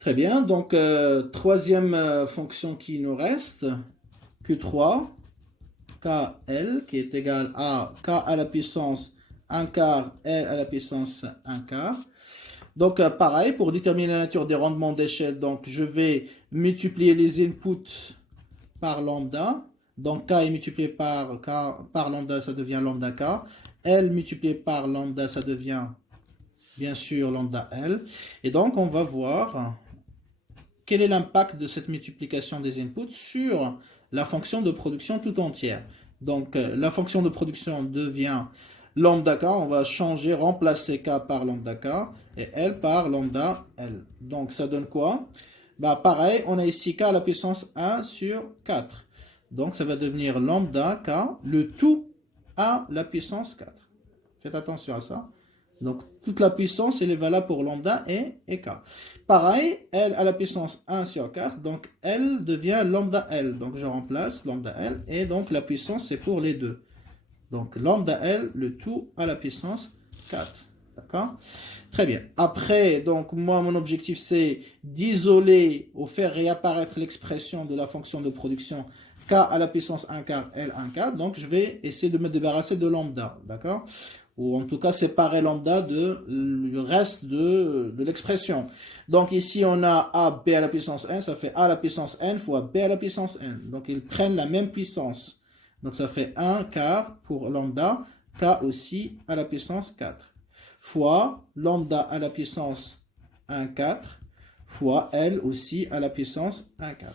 Très bien, donc troisième fonction qui nous reste, Q3, KL, qui est égal à K à la puissance 1 quart, L à la puissance 1 quart. Donc pareil, pour déterminer la nature des rendements d'échelle, donc je vais multiplier les inputs par lambda. Donc K est multiplié par lambda, ça devient lambda K. L multiplié par lambda, ça devient bien sûr lambda L. Et donc on va voir quel est l'impact de cette multiplication des inputs sur la fonction de production tout entière. Donc la fonction de production devient lambda K, on va changer, remplacer K par lambda K et L par lambda L. Donc ça donne quoi? Bah pareil, on a ici K à la puissance 1 sur 4. Donc ça va devenir lambda K, le tout à la puissance 4. Faites attention à ça. Donc toute la puissance, elle est valable pour lambda et K. Pareil, L à la puissance 1 sur 4, donc L devient lambda L. Donc je remplace lambda L, et donc la puissance, c'est pour les deux. Donc lambda L, le tout à la puissance 4. D'accord? Très bien. Après, donc moi, mon objectif, c'est d'isoler ou faire réapparaître l'expression de la fonction de production K à la puissance 1 quart, L 1 quart. Donc je vais essayer de me débarrasser de lambda. D'accord? Ou en tout cas séparer lambda du reste de l'expression. Donc ici on a AB à la puissance n, ça fait A à la puissance n fois B à la puissance n. Donc ils prennent la même puissance. Donc ça fait 1 quart pour lambda, K aussi à la puissance 4, fois lambda à la puissance 1 4, fois L aussi à la puissance 1 4.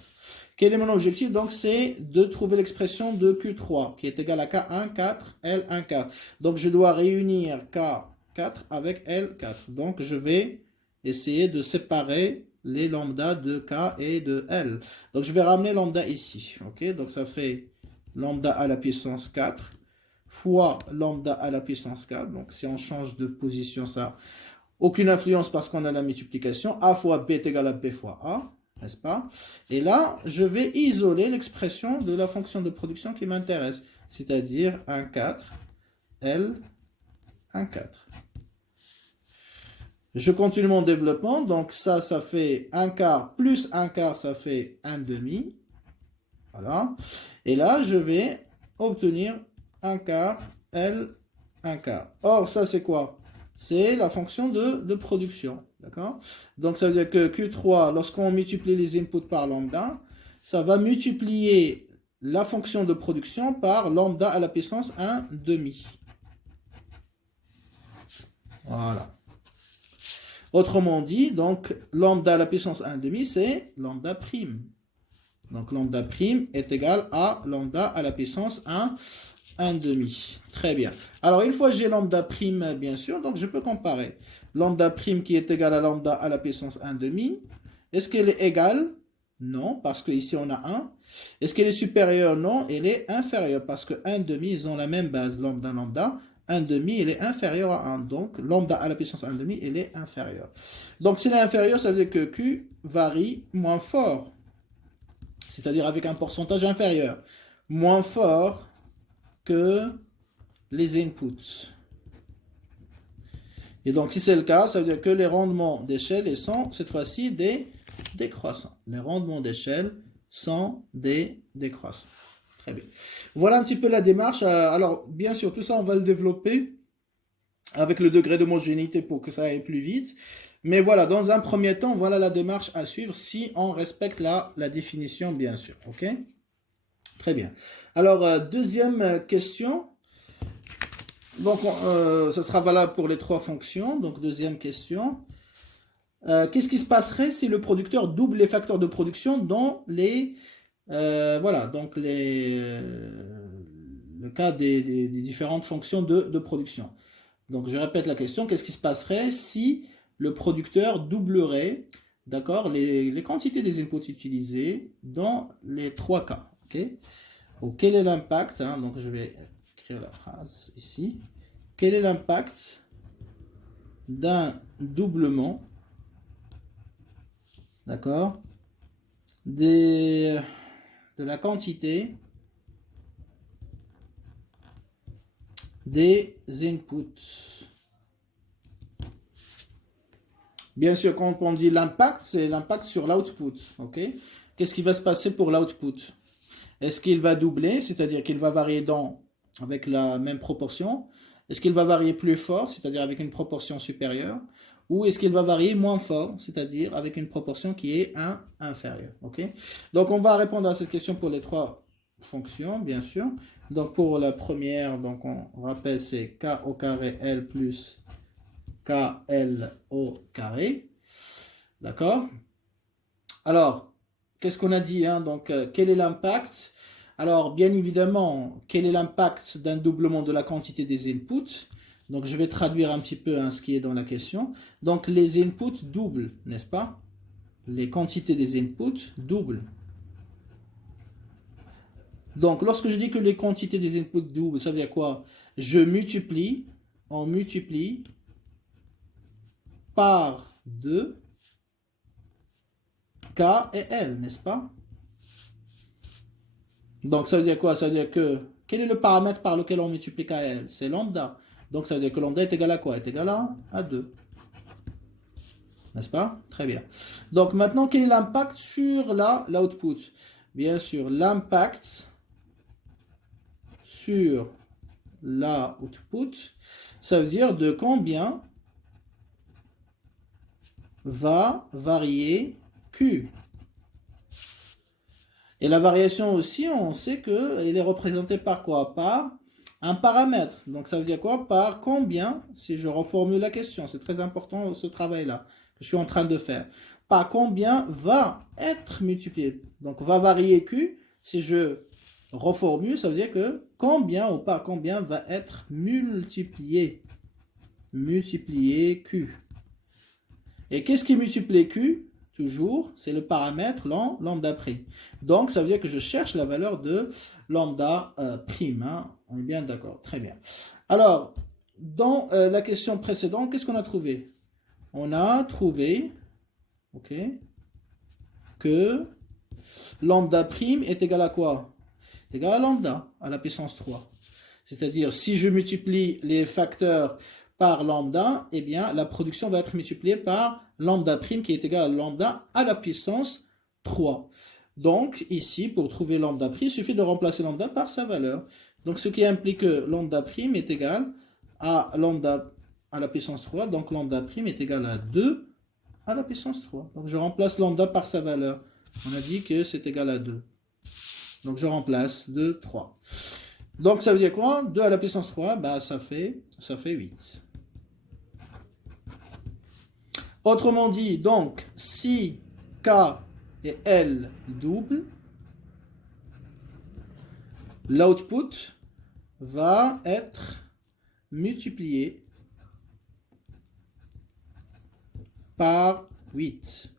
Quel est mon objectif? Donc, c'est de trouver l'expression de Q3, qui est égale à K1, 4, L1, 4. Donc, je dois réunir K4 avec L4. Donc, je vais essayer de séparer les lambda de K et de L. Donc, je vais ramener lambda ici. Ok? Donc, ça fait lambda à la puissance 4 fois lambda à la puissance 4. Donc, si on change de position, ça, aucune influence parce qu'on a la multiplication. A fois B est égal à B fois A. N'est-ce pas? Et là, je vais isoler l'expression de la fonction de production qui m'intéresse, c'est-à-dire 1 4, L 1 4. Je continue mon développement, donc ça fait 1 quart plus 1 quart, ça fait 1 demi. Voilà. Et là, je vais obtenir 1 quart, L 1 quart. Or, ça c'est quoi? C'est la fonction de production. D'accord? Donc, ça veut dire que Q3, lorsqu'on multiplie les inputs par lambda, ça va multiplier la fonction de production par lambda à la puissance 1 demi. Voilà. Autrement dit, donc, lambda à la puissance 1 demi, c'est lambda prime. Donc, lambda prime est égal à lambda à la puissance 1 demi. Très bien. Alors, une fois que j'ai lambda prime, bien sûr, donc je peux comparer. Lambda prime qui est égal à lambda à la puissance 1 demi. Est-ce qu'elle est égale? Non, parce qu'ici on a 1. Est-ce qu'elle est supérieure? Non, elle est inférieure, parce que 1 demi, ils ont la même base, lambda, lambda. 1 demi, elle est inférieure à 1. Donc, lambda à la puissance 1 demi, elle est inférieure. Donc, s'il est inférieur, ça veut dire que Q varie moins fort. C'est-à-dire avec un pourcentage inférieur. Moins fort que les inputs. Et donc, si c'est le cas, ça veut dire que les rendements d'échelle sont, cette fois-ci, décroissants. Les rendements d'échelle sont décroissants. Très bien. Voilà un petit peu la démarche. Alors, bien sûr, tout ça, on va le développer avec le degré d'homogénéité pour que ça aille plus vite. Mais voilà, dans un premier temps, voilà la démarche à suivre si on respecte la définition, bien sûr. OK? Très bien. Alors, deuxième question. Donc, ça sera valable pour les trois fonctions. Donc, deuxième question. Qu'est-ce qui se passerait si le producteur double les facteurs de production dans les... voilà, donc le cas des différentes fonctions de production. Donc, je répète la question. Qu'est-ce qui se passerait si le producteur doublerait, d'accord, les quantités des inputs utilisés dans les trois cas? OK? Donc, quel est l'impact, hein, donc, je vais écrire la phrase ici. Quel est l'impact d'un doublement, d'accord, de la quantité des inputs Bien sûr, quand on dit l'impact, c'est l'impact sur l'output. Ok? Qu'est-ce qui va se passer pour l'output? Est-ce qu'il va doubler, c'est-à-dire qu'il va varier avec la même proportion? Est-ce qu'il va varier plus fort, c'est-à-dire avec une proportion supérieure? Ou est-ce qu'il va varier moins fort, c'est-à-dire avec une proportion qui est inférieure? Ok? Donc, on va répondre à cette question pour les trois fonctions, bien sûr. Donc, pour la première, donc on rappelle, c'est k au carré L plus KL au carré. D'accord? Alors, qu'est-ce qu'on a dit, hein? Donc, quel est l'impact? Alors, bien évidemment, quel est l'impact d'un doublement de la quantité des inputs? Donc, je vais traduire un petit peu, hein, ce qui est dans la question. Donc, les inputs doublent, n'est-ce pas? Les quantités des inputs doublent. Donc, lorsque je dis que les quantités des inputs doublent, ça veut dire quoi? On multiplie par 2 K et L, n'est-ce pas? Donc, ça veut dire quoi? Ça veut dire que, quel est le paramètre par lequel on multiplie K et L? C'est lambda. Donc, ça veut dire que lambda est égal à quoi? Est égal à 2. N'est-ce pas? Très bien. Donc, maintenant, quel est l'impact sur l'output? Bien sûr, l'impact sur l'output, ça veut dire de combien va varier Q. Et la variation aussi, on sait qu'elle est représentée par quoi? Par un paramètre. Donc ça veut dire quoi? Par combien, si je reformule la question, c'est très important ce travail-là que je suis en train de faire. Par combien va être multiplié? Donc va varier Q, si je reformule, ça veut dire que combien ou par combien va être multiplié Q. Et qu'est-ce qui multiplie Q? Toujours, c'est le paramètre lambda prime. Donc, ça veut dire que je cherche la valeur de lambda prime. Hein. On est bien d'accord, très bien. Alors, dans la question précédente, qu'est-ce qu'on a trouvé? On a trouvé que lambda prime est égal à quoi? C'est égal à lambda, à la puissance 3. C'est-à-dire, si je multiplie les facteurs par lambda, eh bien, la production va être multipliée par lambda prime qui est égal à lambda à la puissance 3. Donc, ici, pour trouver lambda prime, il suffit de remplacer lambda par sa valeur. Donc, ce qui implique que lambda prime est égal à lambda à la puissance 3. Donc, lambda prime est égal à 2 à la puissance 3. Donc, je remplace lambda par sa valeur. On a dit que c'est égal à 2. Donc, je remplace 2, 3. Donc, ça veut dire quoi? 2 à la puissance 3, bah, ça fait 8. Autrement dit, donc, si K et L doublent, l'output va être multiplié par 8.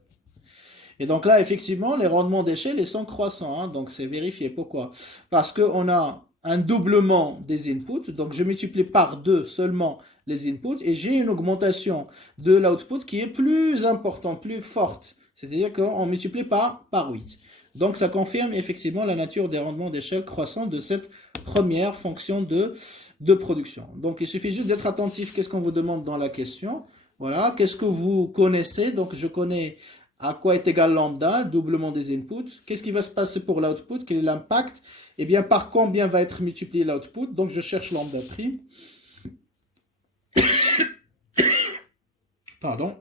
Et donc là, effectivement, les rendements d'échelle sont croissants. Hein, donc, c'est vérifié. Pourquoi? Parce qu'on a un doublement des inputs. Donc, je multiplie par 2 seulement les inputs et j'ai une augmentation de l'output qui est plus importante, plus forte. C'est-à-dire qu'on multiplie par 8. Donc, ça confirme effectivement la nature des rendements d'échelle croissants de cette première fonction de production. Donc, il suffit juste d'être attentif. Qu'est-ce qu'on vous demande dans la question? Voilà. Qu'est-ce que vous connaissez? Donc, je connais à quoi est égal lambda, doublement des inputs. Qu'est-ce qui va se passer pour l'output? Quel est l'impact? Eh bien, par combien va être multiplié l'output? Donc, je cherche lambda prime. Pardon.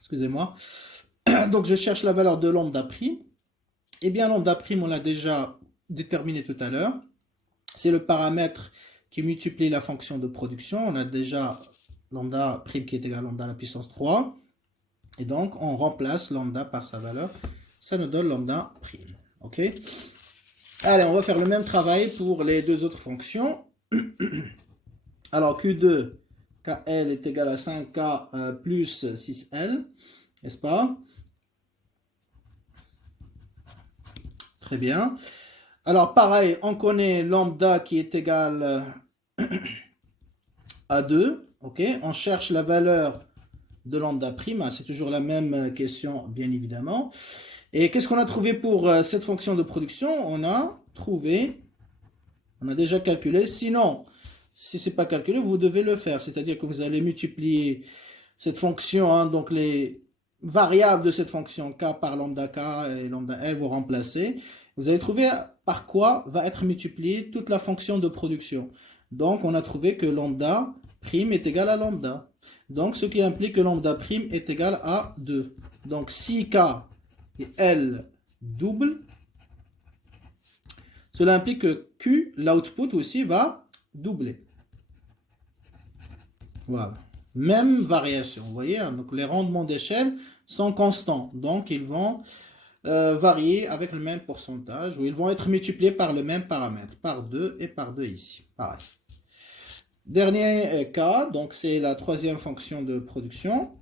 Excusez-moi. Donc, je cherche la valeur de lambda prime. Eh bien, lambda prime, on l'a déjà déterminé tout à l'heure. C'est le paramètre qui multiplie la fonction de production. On a déjà lambda prime qui est égal à lambda à la puissance 3. Et donc, on remplace lambda par sa valeur. Ça nous donne lambda prime. OK? Allez, on va faire le même travail pour les deux autres fonctions. Alors, Q2, KL est égal à 5K plus 6L. N'est-ce pas? Très bien. Alors, pareil, on connaît lambda qui est égal à 2. OK? On cherche la valeur de lambda prime. C'est toujours la même question, bien évidemment. Et qu'est-ce qu'on a trouvé pour cette fonction de production? On a déjà calculé. Sinon, si ce n'est pas calculé, vous devez le faire. C'est-à-dire que vous allez multiplier cette fonction, hein, donc les variables de cette fonction k par lambda k et lambda l, vous remplacez, vous allez trouver par quoi va être multipliée toute la fonction de production. Donc, on a trouvé que lambda prime est égal à lambda. Donc, ce qui implique que lambda prime est égal à 2. Donc, si k et l double, cela implique que q, l'output aussi, va doubler. Voilà. Même variation, vous voyez, hein, donc les rendements d'échelle sont constants. Donc, ils vont varier avec le même pourcentage, ou ils vont être multipliés par le même paramètre, par 2 et par 2 ici. Pareil. Dernier cas, donc c'est la troisième fonction de production,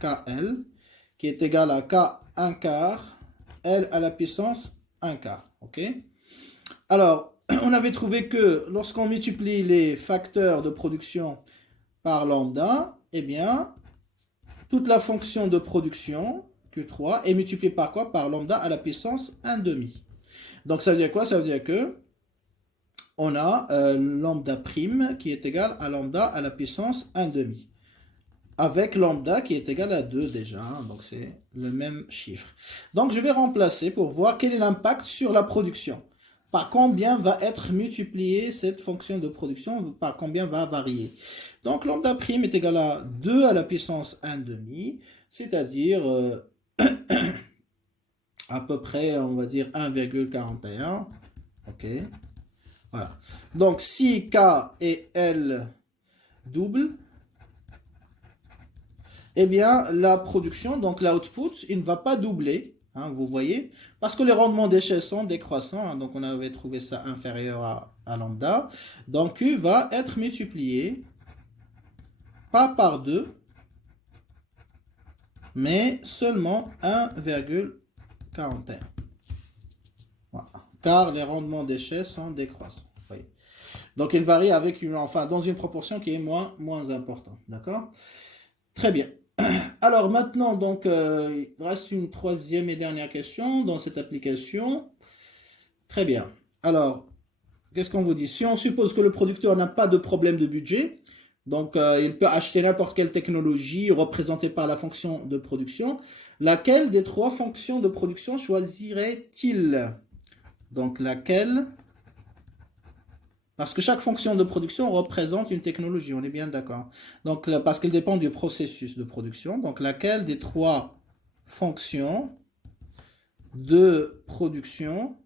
KL, qui est égale à K 1 quart, L à la puissance 1 quart. Ok. Alors, on avait trouvé que lorsqu'on multiplie les facteurs de production par lambda, eh bien, toute la fonction de production, Q3, est multipliée par quoi? Par lambda à la puissance 1/2. Donc, ça veut dire quoi? Ça veut dire que on a lambda prime qui est égal à lambda à la puissance 1/2. Avec lambda qui est égal à 2 déjà, hein, donc c'est le même chiffre. Donc, je vais remplacer pour voir quel est l'impact sur la production. Par combien va être multipliée cette fonction de production, par combien va varier. Donc, lambda prime est égal à 2 à la puissance 1/2, c'est-à-dire à peu près, on va dire 1,41. Ok. Voilà. Donc, si K et L doublent, eh bien, la production, donc l'output, il ne va pas doubler. Hein, vous voyez, parce que les rendements d'échelle sont décroissants, hein, donc on avait trouvé ça inférieur à lambda, donc Q va être multiplié, pas par 2, mais seulement 1,41. Voilà. Car les rendements d'échelle sont décroissants. Voyez. Donc il varie avec dans une proportion qui est moins importante. D'accord? Très bien. Alors maintenant, donc, il reste une troisième et dernière question dans cette application. Très bien. Alors, qu'est-ce qu'on vous dit? Si on suppose que le producteur n'a pas de problème de budget, donc il peut acheter n'importe quelle technologie représentée par la fonction de production, laquelle des trois fonctions de production choisirait-il? Donc laquelle? Parce que chaque fonction de production représente une technologie, on est bien d'accord. Donc, parce qu'elle dépend du processus de production. Donc, laquelle des trois fonctions de production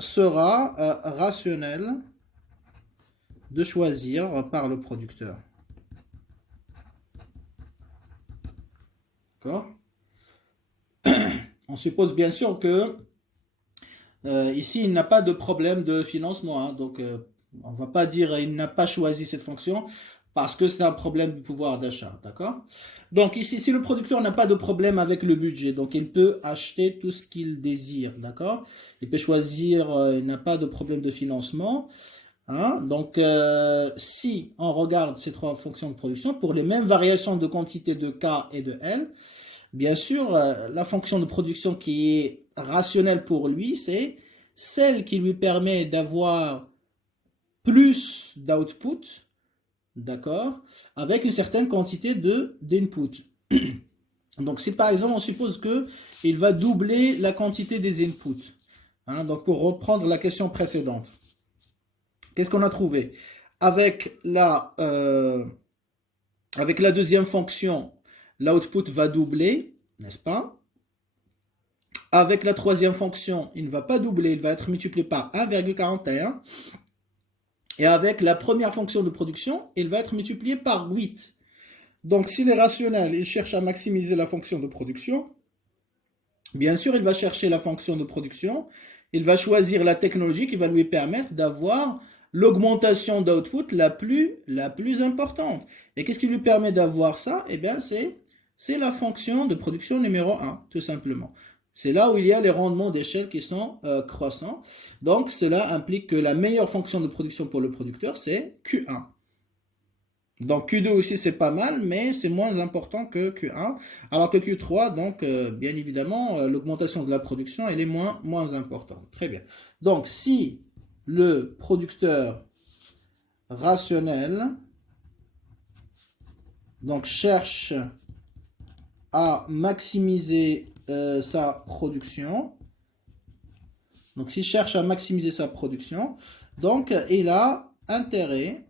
sera rationnelle de choisir par le producteur? D'accord? On suppose bien sûr que ici, il n'a pas de problème de financement. Hein, donc, on ne va pas dire il n'a pas choisi cette fonction parce que c'est un problème de pouvoir d'achat. D'accord? Donc, ici, si le producteur n'a pas de problème avec le budget, donc il peut acheter tout ce qu'il désire. D'accord? Il peut choisir, il n'a pas de problème de financement. Hein, donc, si on regarde ces trois fonctions de production, pour les mêmes variations de quantité de K et de L, bien sûr, la fonction de production qui est rationnelle pour lui, c'est celle qui lui permet d'avoir plus d'output, d'accord, avec une certaine quantité d'input. Donc, si par exemple, on suppose qu'il va doubler la quantité des inputs, hein, donc pour reprendre la question précédente, qu'est-ce qu'on a trouvé? Avec la deuxième fonction, l'output va doubler, n'est-ce pas? Avec la troisième fonction, il ne va pas doubler, il va être multiplié par 1,41. Et avec la première fonction de production, il va être multiplié par 8. Donc, s'il est rationnel, il cherche à maximiser la fonction de production. Bien sûr, il va chercher la fonction de production. Il va choisir la technologie qui va lui permettre d'avoir l'augmentation d'output la plus importante. Et qu'est-ce qui lui permet d'avoir ça? Eh bien, c'est la fonction de production numéro 1, tout simplement. C'est là où il y a les rendements d'échelle qui sont croissants. Donc, cela implique que la meilleure fonction de production pour le producteur, c'est Q1. Donc, Q2 aussi, c'est pas mal, mais c'est moins important que Q1. Alors que Q3, donc, bien évidemment, l'augmentation de la production, elle est moins importante. Très bien. Donc, si le producteur rationnel donc cherche à maximiser sa production. Donc s'il cherche à maximiser sa production, donc il a intérêt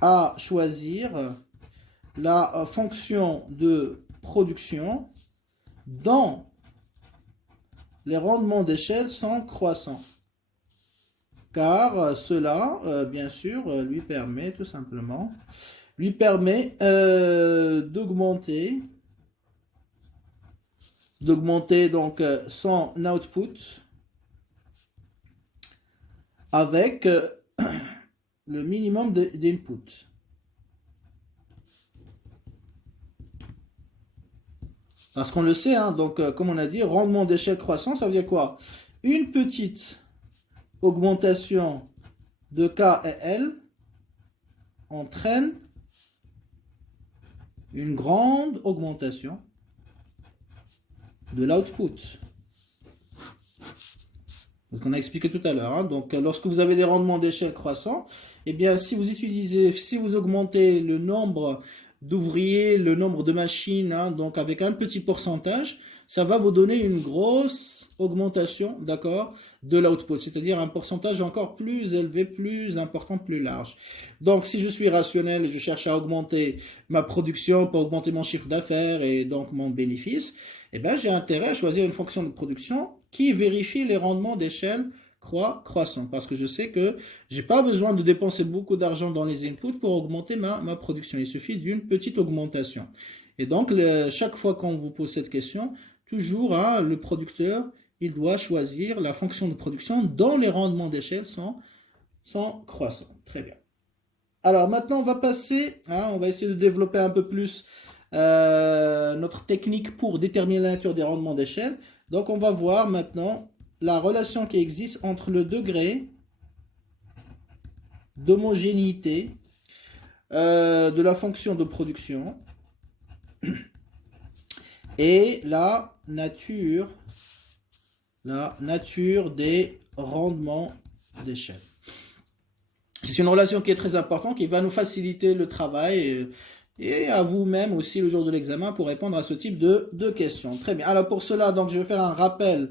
à choisir la fonction de production dont les rendements d'échelle sont croissants. Car cela, bien sûr, lui permet tout simplement, d'augmenter donc son output avec le minimum d'input. Parce qu'on le sait, hein, donc comme on a dit, rendement d'échelle croissant, ça veut dire quoi? Une petite augmentation de K et L entraîne une grande augmentation de l'output. C'est ce qu'on a expliqué tout à l'heure. Hein. Donc, lorsque vous avez des rendements d'échelle croissants, eh bien, si vous augmentez le nombre d'ouvriers, le nombre de machines, hein, donc avec un petit pourcentage, ça va vous donner une grosse augmentation, d'accord, de l'output, c'est-à-dire un pourcentage encore plus élevé, plus important, plus large. Donc, si je suis rationnel et je cherche à augmenter ma production pour augmenter mon chiffre d'affaires et donc mon bénéfice, eh bien, j'ai intérêt à choisir une fonction de production qui vérifie les rendements d'échelle croissant, parce que je sais que j'ai pas besoin de dépenser beaucoup d'argent dans les inputs pour augmenter ma production. Il suffit d'une petite augmentation. Et donc, chaque fois qu'on vous pose cette question, toujours, hein, le producteur, il doit choisir la fonction de production dont les rendements d'échelle sont croissants. Très bien. Alors maintenant, on va passer, hein, on va essayer de développer un peu plus notre technique pour déterminer la nature des rendements d'échelle. Donc, on va voir maintenant la relation qui existe entre le degré d'homogénéité de la fonction de production et la nature des rendements d'échelle. C'est une relation qui est très importante, qui va nous faciliter le travail et à vous-même aussi le jour de l'examen pour répondre à ce type de questions. Très bien. Alors pour cela, donc, je vais faire un rappel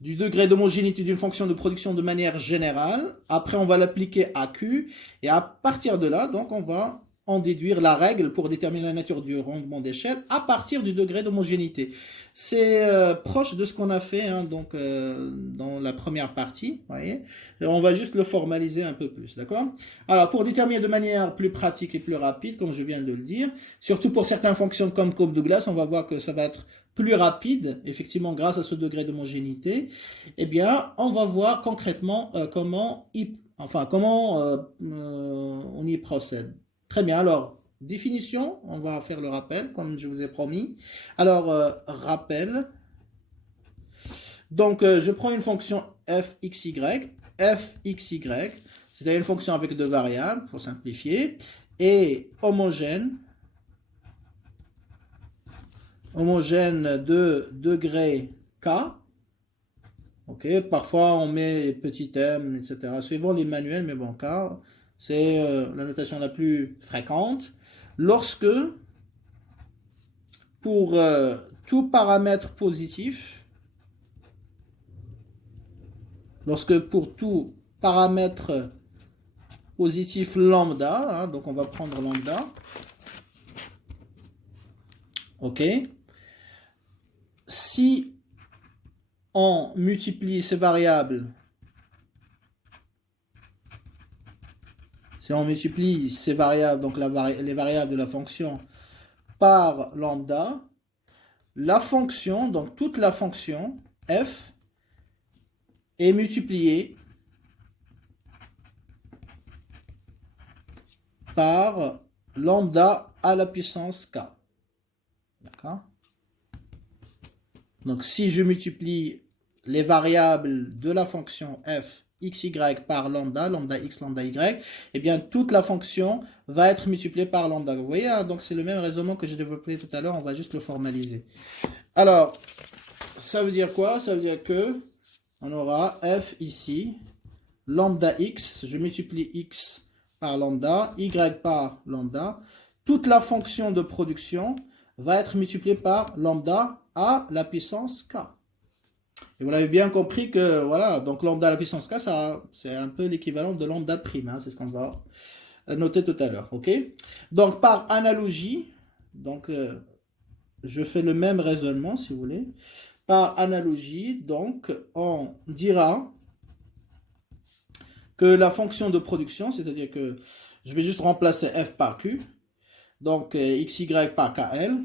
du degré d'homogénéité d'une fonction de production de manière générale. Après, on va l'appliquer à Q. Et à partir de là, donc, on va en déduire la règle pour déterminer la nature du rendement d'échelle à partir du degré d'homogénéité. C'est proche de ce qu'on a fait, hein, donc, dans la première partie. Voyez, et on va juste le formaliser un peu plus. D'accord? Alors, pour déterminer de manière plus pratique et plus rapide, comme je viens de le dire, surtout pour certaines fonctions comme courbe de glace, on va voir que ça va être plus rapide, effectivement, grâce à ce degré d'homogénéité. Eh bien, on va voir concrètement comment on y procède. Très bien, alors, définition, on va faire le rappel, comme je vous ai promis. Alors, rappel. Donc, je prends une fonction fxy, c'est-à-dire une fonction avec deux variables, pour simplifier, et homogène de degré k. Ok, parfois on met petit m, etc. Suivant les manuels, mais bon, k, c'est la notation la plus fréquente. Lorsque, pour tout paramètre positif, lambda, hein, donc on va prendre lambda, ok, si on multiplie ces variables, donc les variables de la fonction par lambda, la fonction, donc toute la fonction f est multipliée par lambda à la puissance k. D'accord? Donc, si je multiplie les variables de la fonction f xy par lambda x, lambda y, eh bien, toute la fonction va être multipliée par lambda. Vous voyez, hein, donc c'est le même raisonnement que j'ai développé tout à l'heure, on va juste le formaliser. Alors, ça veut dire quoi? Ça veut dire que on aura f ici, lambda x, je multiplie x par lambda, y par lambda, toute la fonction de production va être multipliée par lambda à la puissance k. Et vous l'avez bien compris que, voilà, donc lambda à la puissance k, c'est un peu l'équivalent de lambda prime, hein, c'est ce qu'on va noter tout à l'heure, ok? Donc, par analogie, donc, je fais le même raisonnement, si vous voulez. Par analogie, donc, on dira que la fonction de production, c'est-à-dire que je vais juste remplacer f par q, donc xy par kl.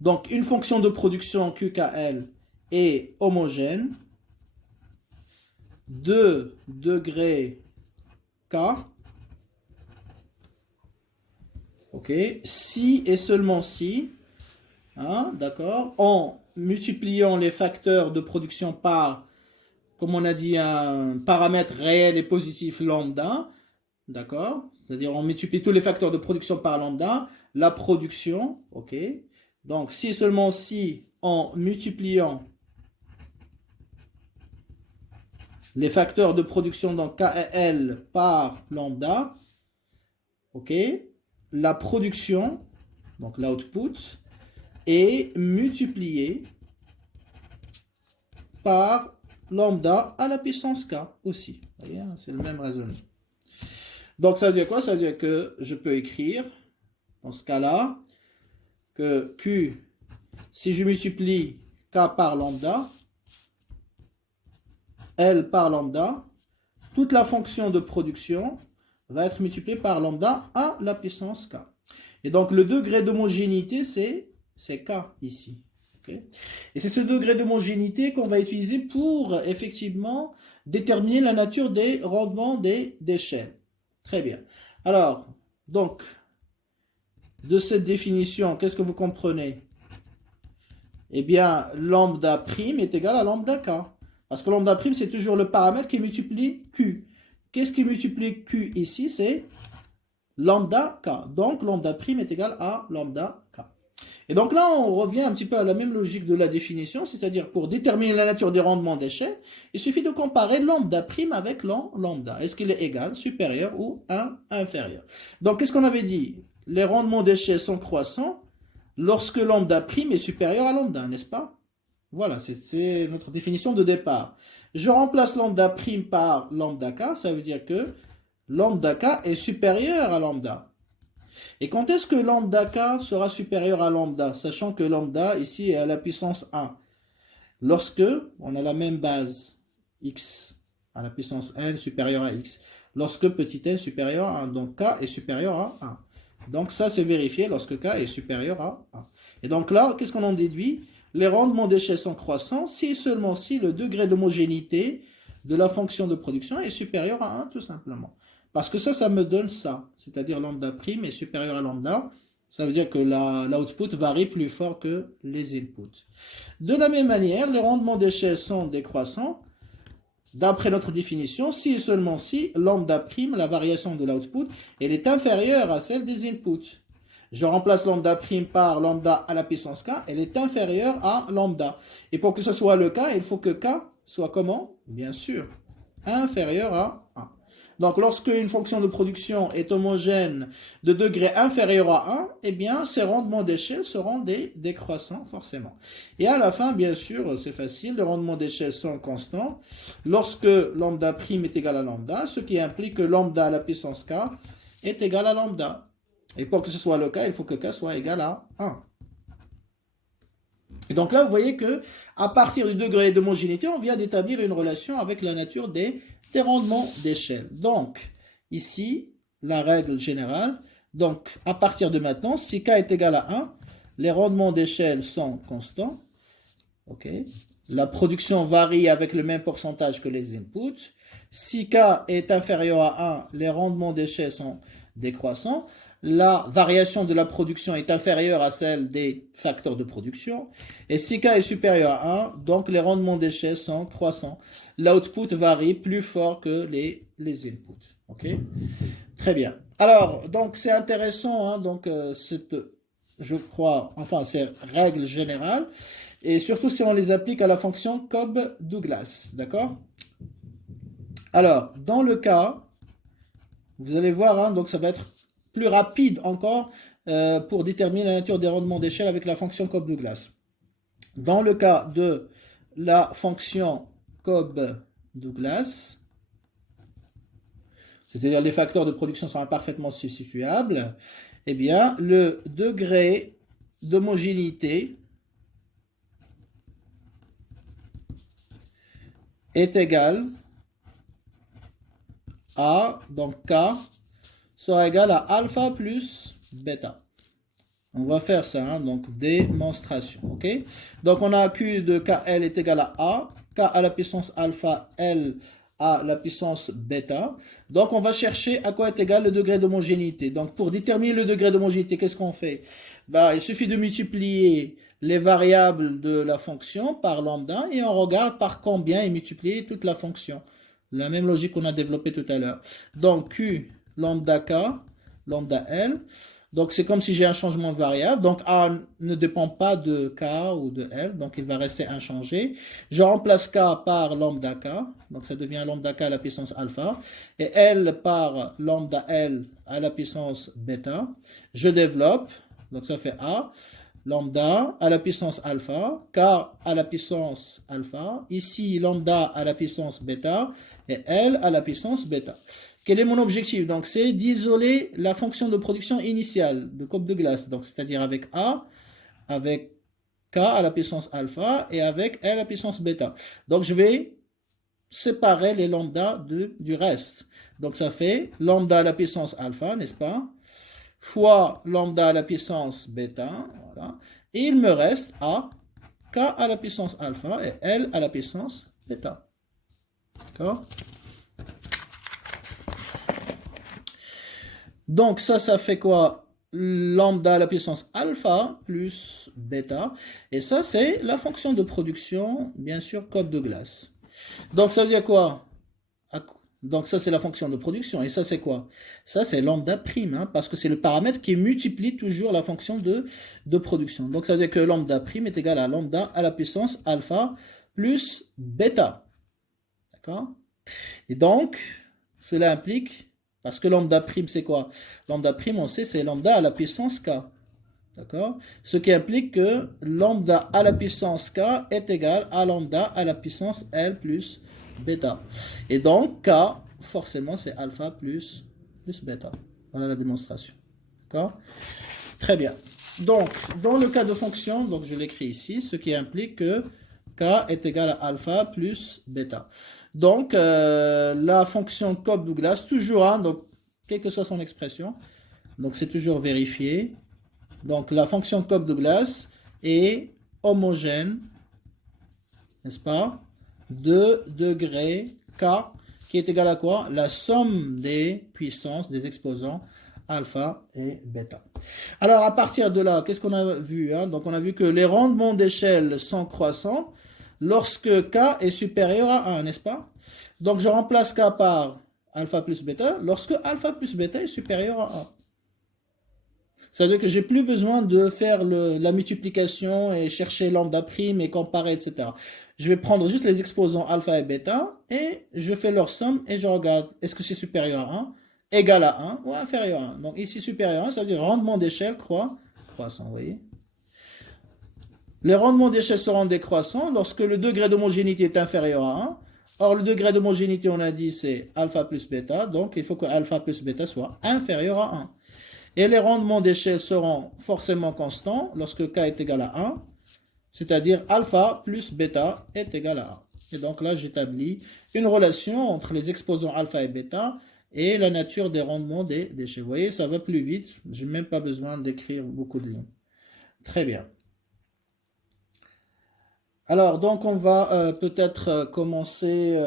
Donc, une fonction de production qkl est homogène de degré k, ok, si et seulement si, hein, d'accord, en multipliant les facteurs de production par, comme on a dit, un paramètre réel et positif lambda, d'accord, c'est-à-dire on multiplie tous les facteurs de production par lambda, la production, ok, donc si et seulement si en multipliant les facteurs de production donc K et L par lambda, ok, la production, donc l'output, est multipliée par lambda à la puissance K aussi. Vous voyez, c'est le même raisonnement. Donc ça veut dire quoi? Ça veut dire que je peux écrire, dans ce cas-là, que Q, si je multiplie K par lambda, L par lambda, toute la fonction de production va être multipliée par lambda à la puissance K. Et donc le degré d'homogénéité, c'est K ici. Okay? Et c'est ce degré d'homogénéité qu'on va utiliser pour effectivement déterminer la nature des rendements des chaînes. Très bien. Alors, donc, de cette définition, qu'est-ce que vous comprenez? Eh bien, lambda prime est égal à lambda K. Parce que lambda prime, c'est toujours le paramètre qui multiplie Q. Qu'est-ce qui multiplie Q ici? C'est lambda K. Donc, lambda prime est égal à lambda K. Et donc là, on revient un petit peu à la même logique de la définition, c'est-à-dire pour déterminer la nature des rendements des chaînes, il suffit de comparer lambda prime avec lambda. Est-ce qu'il est égal, supérieur ou inférieur? Donc, qu'est-ce qu'on avait dit? Les rendements des chaînes sont croissants lorsque lambda prime est supérieur à lambda, n'est-ce pas? Voilà, c'est notre définition de départ. Je remplace lambda prime par lambda k, ça veut dire que lambda k est supérieur à lambda. Et quand est-ce que lambda k sera supérieur à lambda, sachant que lambda ici est à la puissance 1? Lorsque on a la même base, x à la puissance n supérieur à x. Lorsque petit n supérieur à 1, donc k est supérieur à 1. Donc ça c'est vérifié lorsque k est supérieur à 1. Et donc là, qu'est-ce qu'on en déduit? Les rendements des chaînes sont croissants si et seulement si le degré d'homogénéité de la fonction de production est supérieur à 1 tout simplement. Parce que ça me donne ça, c'est-à-dire lambda prime est supérieur à lambda. Ça veut dire que l'output varie plus fort que les inputs. De la même manière, les rendements des chaînes sont décroissants. D'après notre définition, si et seulement si lambda prime, la variation de l'output, elle est inférieure à celle des inputs. Je remplace lambda prime par lambda à la puissance k, elle est inférieure à lambda. Et pour que ce soit le cas, il faut que k soit comment? Bien sûr, inférieur à 1. Donc, lorsque une fonction de production est homogène de degré inférieur à 1, eh bien, ses rendements d'échelle seront décroissants, forcément. Et à la fin, bien sûr, c'est facile, les rendements d'échelle sont constants lorsque lambda prime est égal à lambda, ce qui implique que lambda à la puissance k est égal à lambda. Et pour que ce soit le cas, il faut que k soit égal à 1. Et donc là, vous voyez que à partir du degré d'homogénéité, on vient d'établir une relation avec la nature des rendements d'échelle. Donc, ici, la règle générale, donc à partir de maintenant, si k est égal à 1, les rendements d'échelle sont constants. Ok. La production varie avec le même pourcentage que les inputs. Si k est inférieur à 1, les rendements d'échelle sont décroissants. La variation de la production est inférieure à celle des facteurs de production. Et si k est supérieur à 1, donc les rendements d'échelle sont croissants. L'output varie plus fort que les inputs. Ok? Très bien. Alors, donc c'est intéressant, hein, donc je crois, enfin c'est règle générale, et surtout si on les applique à la fonction Cobb-Douglas. D'accord? Alors, dans le cas, vous allez voir, hein, donc ça va être plus rapide encore pour déterminer la nature des rendements d'échelle avec la fonction Cobb-Douglas. Dans le cas de la fonction Cobb-Douglas, c'est-à-dire les facteurs de production sont parfaitement substituables, eh bien, le degré d'homogénéité est égal à, donc K sera égal à alpha plus bêta. On va faire ça, hein, donc démonstration, ok? Donc on a Q de KL est égal à K à la puissance alpha, L à la puissance bêta. Donc on va chercher à quoi est égal le degré d'homogénéité. Donc pour déterminer le degré d'homogénéité, qu'est-ce qu'on fait? Bah, il suffit de multiplier les variables de la fonction par lambda et on regarde par combien est multiplié toute la fonction. La même logique qu'on a développée tout à l'heure. Donc Q lambda K, lambda L. Donc c'est comme si j'ai un changement de variable. Donc A ne dépend pas de K ou de L. Donc il va rester inchangé. Je remplace K par lambda K. Donc ça devient lambda K à la puissance alpha. Et L par lambda L à la puissance bêta. Je développe. Donc ça fait A. Lambda à la puissance alpha. K à la puissance alpha. Ici lambda à la puissance bêta. Et L à la puissance bêta. Quel est mon objectif? Donc, c'est d'isoler la fonction de production initiale de Cobb-Douglas. Donc, c'est-à-dire avec A, avec K à la puissance alpha et avec L à la puissance bêta. Donc, je vais séparer les lambda du reste. Donc, ça fait lambda à la puissance alpha, n'est-ce pas? Fois lambda à la puissance bêta. Voilà. Et il me reste A, K à la puissance alpha et L à la puissance bêta. D'accord? Donc ça fait quoi? Lambda à la puissance alpha plus bêta. Et ça, c'est la fonction de production, bien sûr, Cobb-Douglas. Donc ça veut dire quoi? Donc ça, c'est la fonction de production. Et ça, c'est quoi? Ça, c'est lambda prime, hein, parce que c'est le paramètre qui multiplie toujours la fonction de production. Donc ça veut dire que lambda prime est égal à lambda à la puissance alpha plus bêta. D'accord? Et donc, cela implique... Parce que lambda prime, c'est quoi? Lambda prime, on sait, c'est lambda à la puissance k. D'accord? Ce qui implique que lambda à la puissance k est égal à lambda à la puissance L plus bêta. Et donc, k, forcément, c'est alpha plus bêta. Voilà la démonstration. D'accord? Très bien. Donc, dans le cas de fonction, donc je l'écris ici, ce qui implique que k est égal à alpha plus bêta. Donc, la fonction Cobb-Douglas, toujours, hein, donc, quelle que soit son expression, donc c'est toujours vérifié. Donc, la fonction Cobb-Douglas est homogène, n'est-ce pas, de degré K, qui est égal à quoi? La somme des puissances des exposants alpha et bêta. Alors, à partir de là, qu'est-ce qu'on a vu, hein? Donc, on a vu que les rendements d'échelle sont croissants lorsque K est supérieur à 1, n'est-ce pas? Donc, je remplace K par alpha plus bêta lorsque alpha plus bêta est supérieur à 1. C'est-à-dire que j'ai plus besoin de faire la multiplication et chercher lambda prime et comparer, etc. Je vais prendre juste les exposants alpha et bêta et je fais leur somme et je regarde est-ce que c'est supérieur à 1, égal à 1 ou inférieur à 1. Donc, ici, supérieur à 1, ça veut dire rendement d'échelle croissant, vous voyez? Les rendements d'échelle seront décroissants lorsque le degré d'homogénéité est inférieur à 1. Or, le degré d'homogénéité, on a dit, c'est alpha plus bêta. Donc, il faut que alpha plus bêta soit inférieur à 1. Et les rendements d'échelle seront forcément constants lorsque k est égal à 1. C'est-à-dire alpha plus bêta est égal à 1. Et donc là, j'établis une relation entre les exposants alpha et bêta et la nature des rendements des déchets. Vous voyez, ça va plus vite. Je n'ai même pas besoin d'écrire beaucoup de lignes. Très bien. Alors, donc, on va peut-être commencer,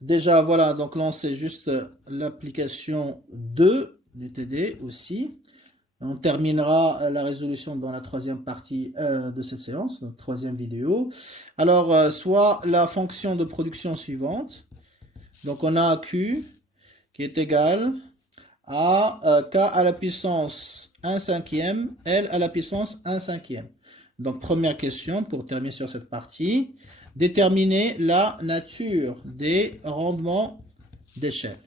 déjà, voilà, donc lancer juste l'application 2 du TD aussi. On terminera la résolution dans la troisième partie de cette séance, notre troisième vidéo. Alors, soit la fonction de production suivante. Donc, on a Q qui est égal à K à la puissance 1 cinquième, L à la puissance 1 cinquième. Donc, première question pour terminer sur cette partie. Déterminer la nature des rendements d'échelle.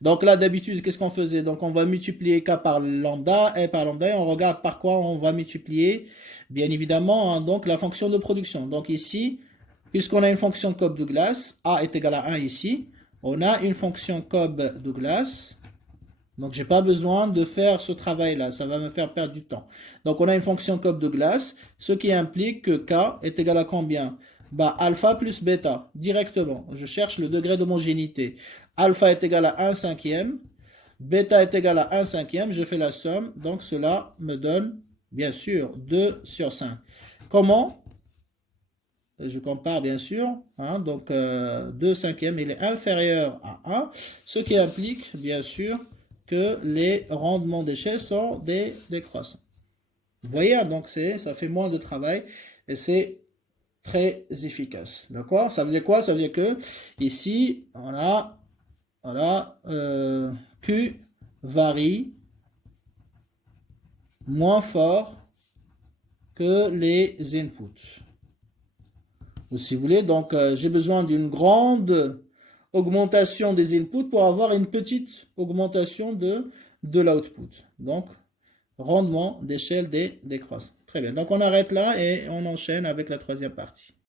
Donc là, d'habitude, qu'est-ce qu'on faisait? Donc on va multiplier K par lambda, L par lambda, et on regarde par quoi on va multiplier, bien évidemment, hein, donc la fonction de production. Donc ici, puisqu'on a une fonction Cobb-Douglas, A est égal à 1 ici, on a une fonction Cobb-Douglas. Donc, je n'ai pas besoin de faire ce travail-là. Ça va me faire perdre du temps. Donc, on a une fonction Cobb-Douglas, ce qui implique que K est égal à combien? Bah, alpha plus bêta, directement. Je cherche le degré d'homogénéité. Alpha est égal à 1 cinquième. Bêta est égal à 1 cinquième. Je fais la somme. Donc, cela me donne, bien sûr, 2 sur 5. Comment? Je compare, bien sûr. Hein, donc, 2 cinquièmes, il est inférieur à 1. Ce qui implique, bien sûr, que les rendements d'échelle sont décroissants. Vous voyez, donc ça fait moins de travail et c'est très efficace. D'accord? Ça veut dire quoi? Ça veut dire que ici, on a Q varie moins fort que les inputs. Ou si vous voulez, donc j'ai besoin d'une grande augmentation des inputs pour avoir une petite augmentation de l'output. Donc, rendement d'échelle des décroissants. Très bien. Donc, on arrête là et on enchaîne avec la troisième partie.